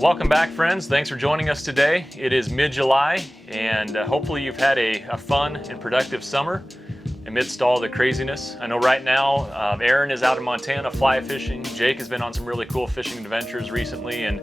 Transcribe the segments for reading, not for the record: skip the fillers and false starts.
Welcome back, friends. Thanks for joining us today. It is mid-July, and hopefully you've had a fun and productive summer amidst all the craziness. I know right now Aaron is out in Montana fly fishing. Jake has been on some really cool fishing adventures recently, and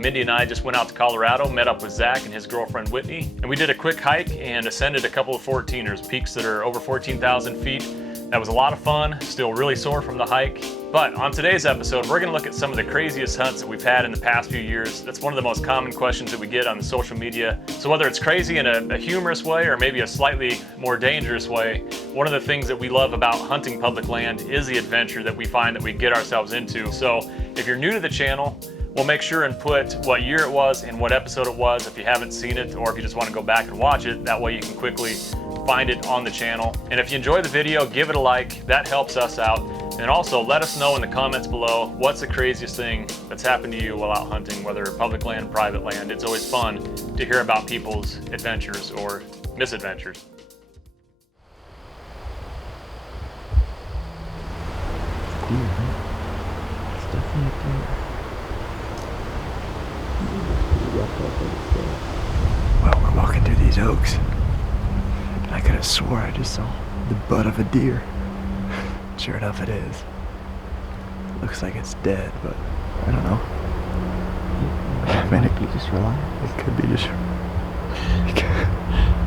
Mindy and I just went out to Colorado, met up with Zach and his girlfriend Whitney, and we did a quick hike and ascended a couple of 14ers, peaks that are over 14,000 feet. That was a lot of fun, still really sore from the hike. But on today's episode, we're going to look at some of the craziest hunts that we've had in the past few years. That's one of the most common questions that we get on the social media. So whether it's crazy in a humorous way or maybe a slightly more dangerous way, one of the things that we love about hunting public land is the adventure that we find that we get ourselves into. So if you're new to the channel, we'll make sure and put what year it was and what episode it was if you haven't seen it, or if you just want to go back and watch it. That way you can quickly find it on the channel. And if you enjoy the video, give it a like. That helps us out. And also let us know in the comments below what's the craziest thing that's happened to you while out hunting, whether public land, private land. It's always fun to hear about people's adventures or misadventures. It's definitely a deer. Well, we're walking through these oaks, and I could have swore I just saw the butt of a deer. Sure enough, it is. Looks like it's dead, but I don't know. I mean, it could be just relaxed. It could be just.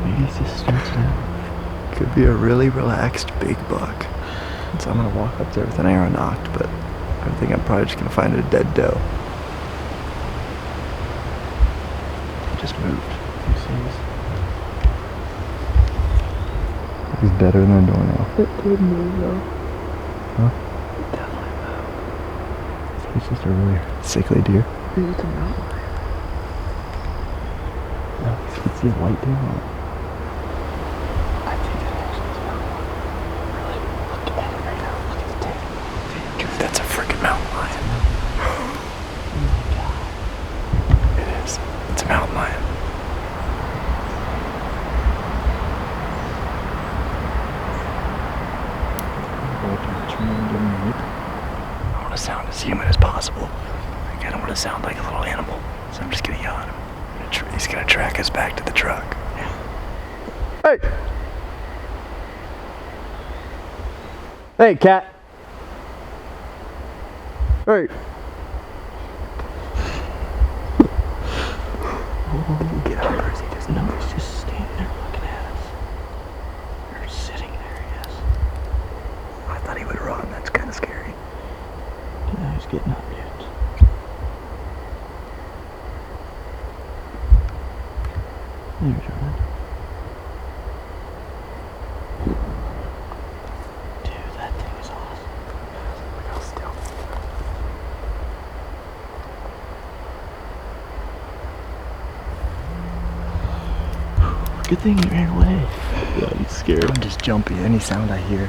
Maybe he's just stretching out. Could be a really relaxed big buck. So I'm gonna walk up there with an arrow nocked, but I think I'm probably just gonna find a dead doe. It just moved. He's deader than a doornail. It did move though. Huh? It definitely moved. So it's just a really sickly deer. Maybe it's a mountain lion. No, you can see a white tail on it. I think that actually is a mountain lion. Really? Look at it right now. Look at the tail. Dude, that's a freaking mountain lion. Oh my god. It is. It's a mountain lion. I want to sound as human as possible. Like, I don't want to sound like a little animal, so I'm just gonna yell at him. He's gonna track us back to the truck. Hey! Hey, cat! Hey! Oh, get up, or is he just no? He's just standing there looking at us. Or sitting there, yes. I thought he would run. That's kind of scary. Now he's getting up yet. There's running. Dude, that thing is awesome. Look how still. Good thing he ran away. Yeah, he's scared. I'm just jumpy. Any sound I hear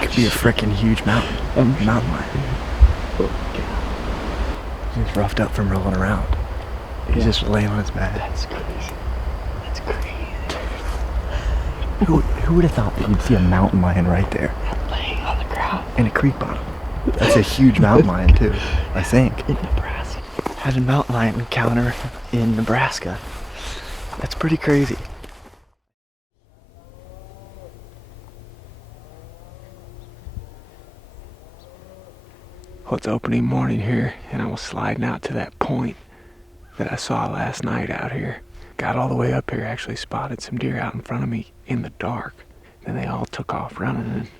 could be a freaking huge mountain lion. Oh, God. He's roughed up from rolling around. He's just laying on his back. That's crazy. That's crazy. Who would have thought that you'd see a mountain lion right there? Laying on the ground. In a creek bottom. That's a huge mountain lion too, I think. In Nebraska. Had a mountain lion encounter in Nebraska. That's pretty crazy. Well, it's opening morning here, and I was sliding out to that point that I saw last night out here. Got all the way up here, actually spotted some deer out in front of me in the dark. Then they all took off running, and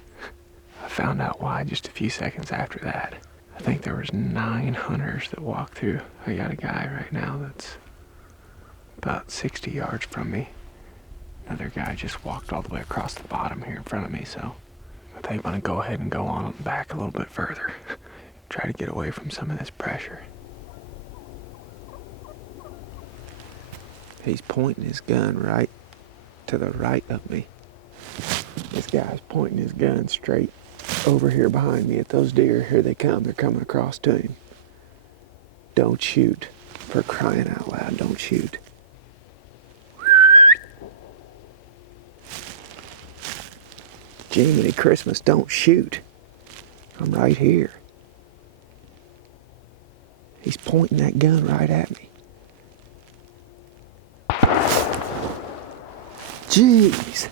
I found out why just a few seconds after that. I think there was 9 hunters that walked through. I got a guy right now that's about 60 yards from me. Another guy just walked all the way across the bottom here in front of me, so I think I'm gonna go ahead and go on back a little bit further. Try to get away from some of this pressure. He's pointing his gun right to the right of me. This guy's pointing his gun straight over here behind me at those deer. Here they come. They're coming across to him. Don't shoot. For crying out loud, don't shoot. Jiminy Christmas, don't shoot. I'm right here. He's pointing that gun right at me. Jeez.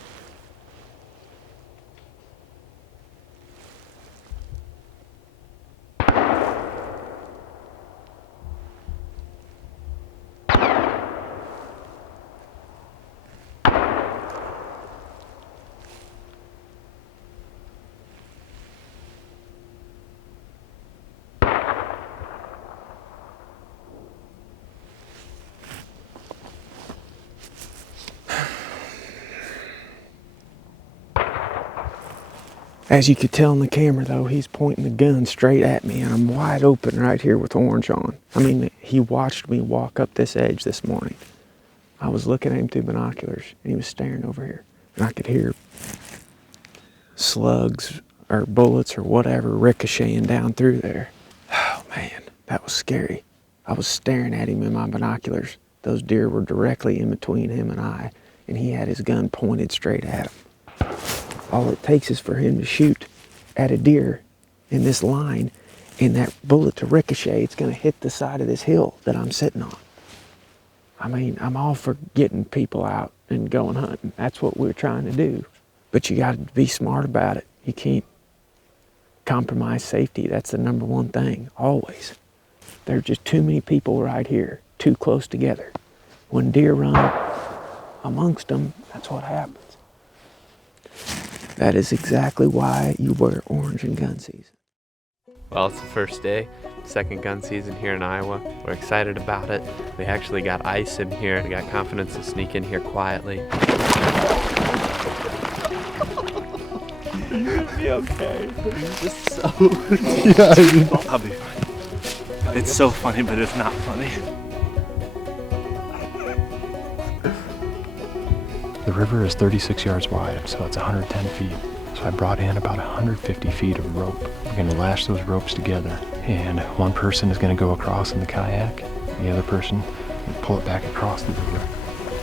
As you could tell in the camera though, he's pointing the gun straight at me and I'm wide open right here with orange on. I mean, he watched me walk up this edge this morning. I was looking at him through binoculars and he was staring over here. And I could hear slugs or bullets or whatever ricocheting down through there. Oh man, that was scary. I was staring at him in my binoculars. Those deer were directly in between him and I, and he had his gun pointed straight at him. All it takes is for him to shoot at a deer in this line and that bullet to ricochet, it's gonna hit the side of this hill that I'm sitting on. I mean, I'm all for getting people out and going hunting. That's what we're trying to do. But you gotta be smart about it. You can't compromise safety. That's the number one thing, always. There are just too many people right here, too close together. When deer run amongst them, that's what happens. That is exactly why you wear orange in gun season. Well, it's the first day, second gun season here in Iowa. We're excited about it. We actually got ice in here. We got confidence to sneak in here quietly. You're gonna be okay. Just so... Yeah, I'll be fine. It's so funny, but it's not funny. The river is 36 yards wide, so it's 110 feet. So I brought in about 150 feet of rope. We're gonna lash those ropes together, and one person is gonna go across in the kayak, the other person will pull it back across the river,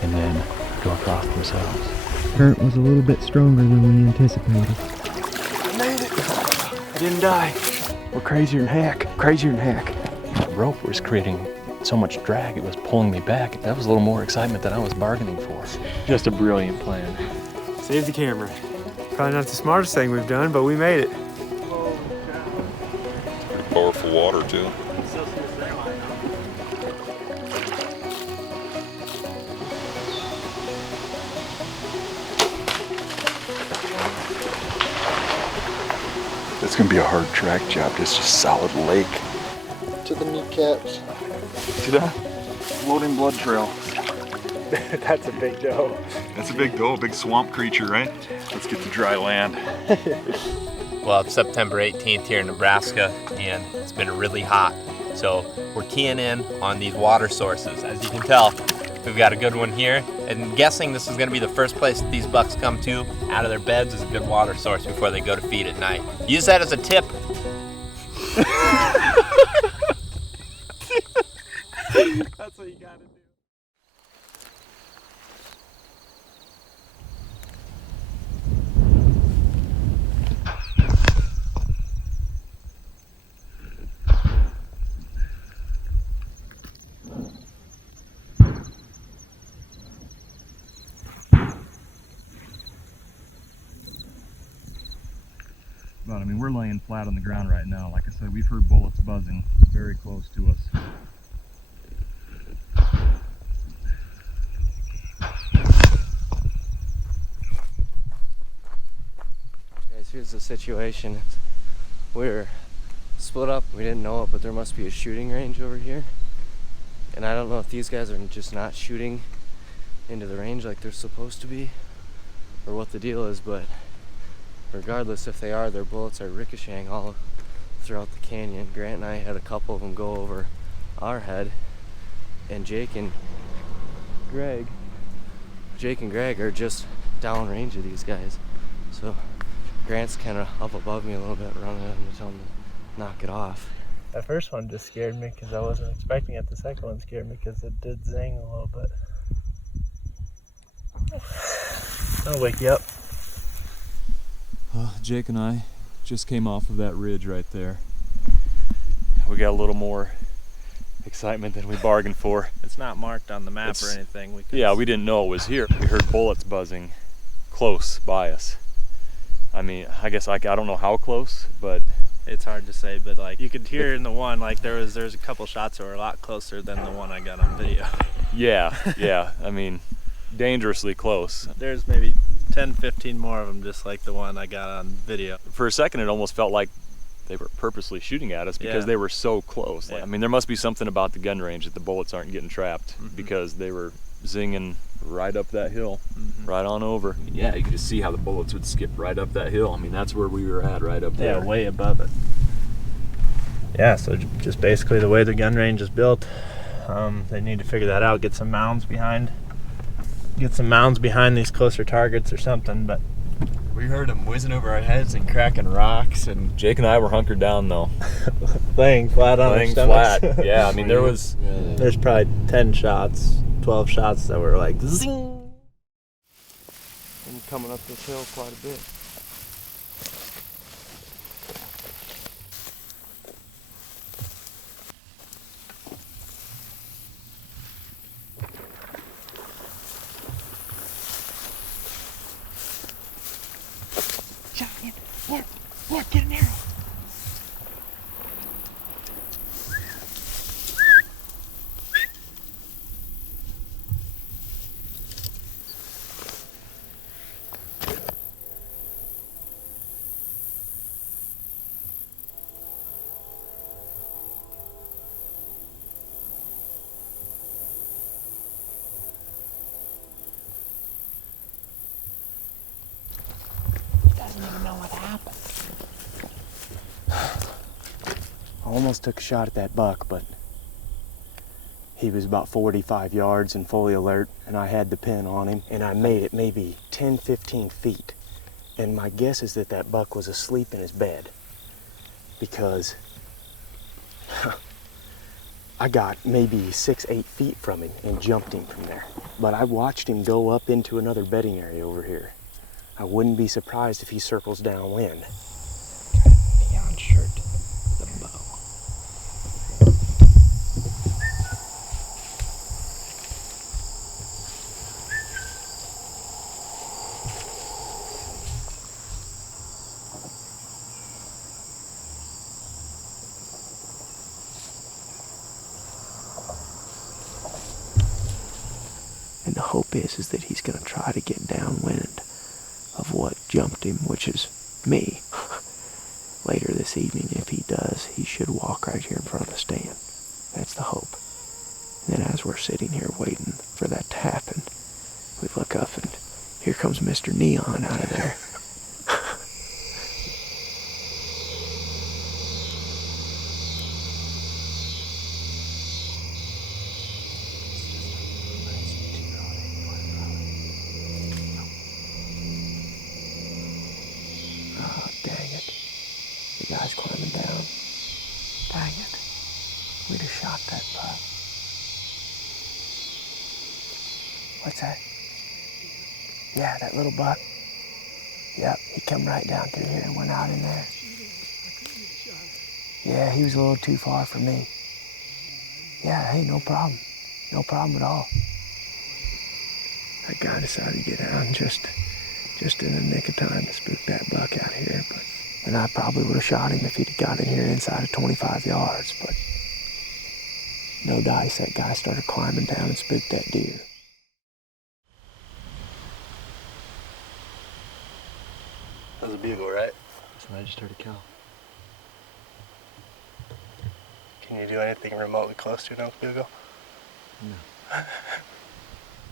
and then go across themselves. Current was a little bit stronger than we anticipated. I made it! I didn't die. We're crazier than heck, crazier than heck. The rope was creating so much drag, it was pulling me back. That was a little more excitement than I was bargaining for. Just a brilliant plan. Save the camera. Probably not the smartest thing we've done, but we made it. Powerful water too. It's gonna be a hard track job. It's just solid lake. To the kneecaps. See that? Floating blood trail. That's a big doe. That's a big doe, a big swamp creature, right? Let's get to dry land. Well, it's September 18th here in Nebraska, and it's been really hot. So we're keying in on these water sources. As you can tell, we've got a good one here. And I'm guessing this is gonna be the first place that these bucks come to out of their beds is a good water source before they go to feed at night. Use that as a tip. That's what you gotta do. But I mean, we're laying flat on the ground right now. Like I said, we've heard bullets buzzing very close to us. Guys, here's the situation. We're split up. We didn't know it, but there must be a shooting range over here. And I don't know if these guys are just not shooting into the range like they're supposed to be, or what the deal is, but regardless if they are, their bullets are ricocheting all throughout the canyon. Grant and I had a couple of them go over our head, and Jake and Greg are just downrange of these guys. So Grant's kind of up above me a little bit, running at him to tell him to knock it off. That first one just scared me because I wasn't expecting it. The second one scared me because it did zing a little bit. That'll wake you up. Jake and I just came off of that ridge right there. We got a little more excitement than we bargained for. It's not marked on the map or anything. Yeah, we didn't know it was here. We heard bullets buzzing close by us. I mean, I guess I don't know how close, but it's hard to say. But like you could hear in the one, like there's a couple shots that were a lot closer than the one I got on video. Yeah. I mean, dangerously close. There's maybe 10, 15 more of them, just like the one I got on video. For a second, it almost felt like they were purposely shooting at us because they were so close. Yeah. I mean, there must be something about the gun range that the bullets aren't getting trapped because they were zinging right up that hill, right on over. Yeah, you could just see how the bullets would skip right up that hill. I mean, that's where we were at, right up there. Yeah, way above it. Yeah, so just basically the way the gun range is built, they need to figure that out, get some mounds behind these closer targets or something. But we heard them whizzing over our heads and cracking rocks, and Jake and I were hunkered down though. laying flat on our stomachs. Flat. Yeah, I mean there's probably 10 shots, 12 shots that were like zing. And coming up this hill quite a bit. More, get an arrow. Doesn't even know what happened. I almost took a shot at that buck, but he was about 45 yards and fully alert, and I had the pin on him, and I made it maybe 10, 15 feet. And my guess is that that buck was asleep in his bed because I got maybe 6, 8 feet from him and jumped him from there. But I watched him go up into another bedding area over here. I wouldn't be surprised if he circles downwind. Beyond shirt, the bow. And the hope is that he's going to try to get downwind of what jumped him, which is me. Later this evening, if he does, he should walk right here in front of the stand. That's the hope. And then as we're sitting here waiting for that to happen, we look up and here comes Mr. Neon out of there. Oh, dang it. The guy's climbing down. Dang it. We'd have shot that pup. What's that? Yeah, that little buck. Yep, he come right down through here and went out in there. Yeah, he was a little too far for me. Yeah, hey, no problem. No problem at all. That guy decided to get out and just in the nick of time to spook that buck out here. But and I probably would have shot him if he'd got in here inside of 25 yards. But no dice, that guy started climbing down and spooked that deer. That was a bugle, right? So I just heard a cow. Can you do anything remotely close to an elk bugle? No.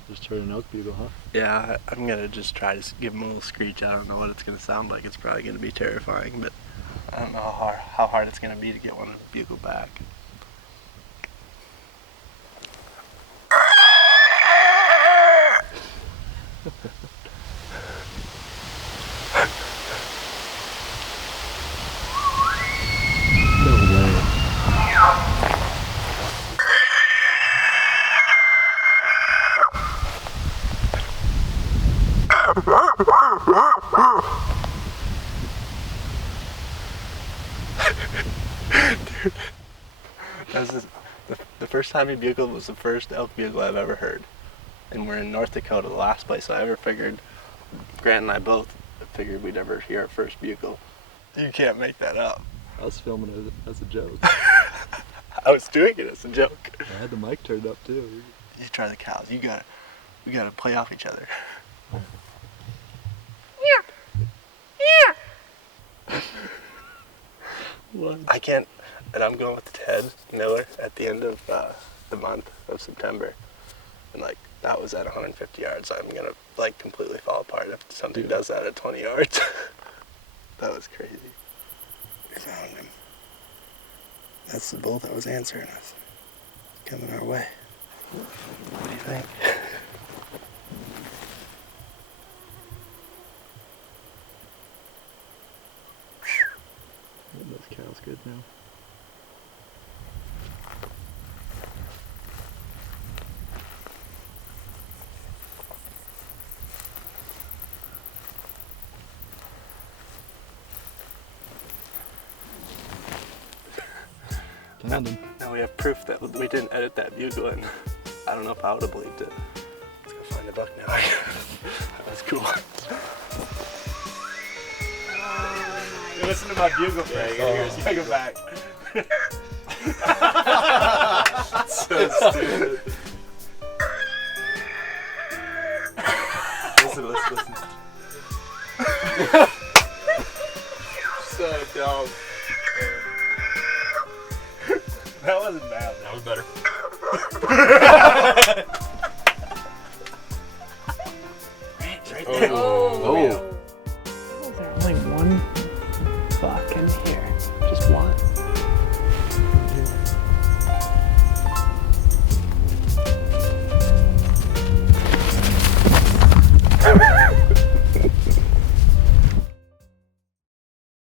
Just heard an elk bugle, huh? Yeah, I'm gonna just try to give him a little screech. I don't know what it's gonna sound like. It's probably gonna be terrifying, but I don't know how hard it's gonna be to get one to bugle back. Dude, the first time he bugled was the first elk bugle I've ever heard. And we're in North Dakota, the last place I ever figured, Grant and I both figured we'd ever hear our first bugle. You can't make that up. I was filming it as a joke. I was doing it as a joke. I had the mic turned up too. You try the cows. We gotta play off each other. What? I can't, and I'm going with Ted Miller at the end of the month of September. And like, that was at 150 yards. I'm gonna like completely fall apart if something does that at 20 yards. That was crazy. We found him. That's the bull that was answering us. Coming our way. What do you think? This cow's good now. Found him. Now we have proof that we didn't edit that bugle in. I don't know if I would have believed it. Let's go find a buck now. That was cool. You listen to my bugle play. You gotta hear us. You gotta go back. So stupid.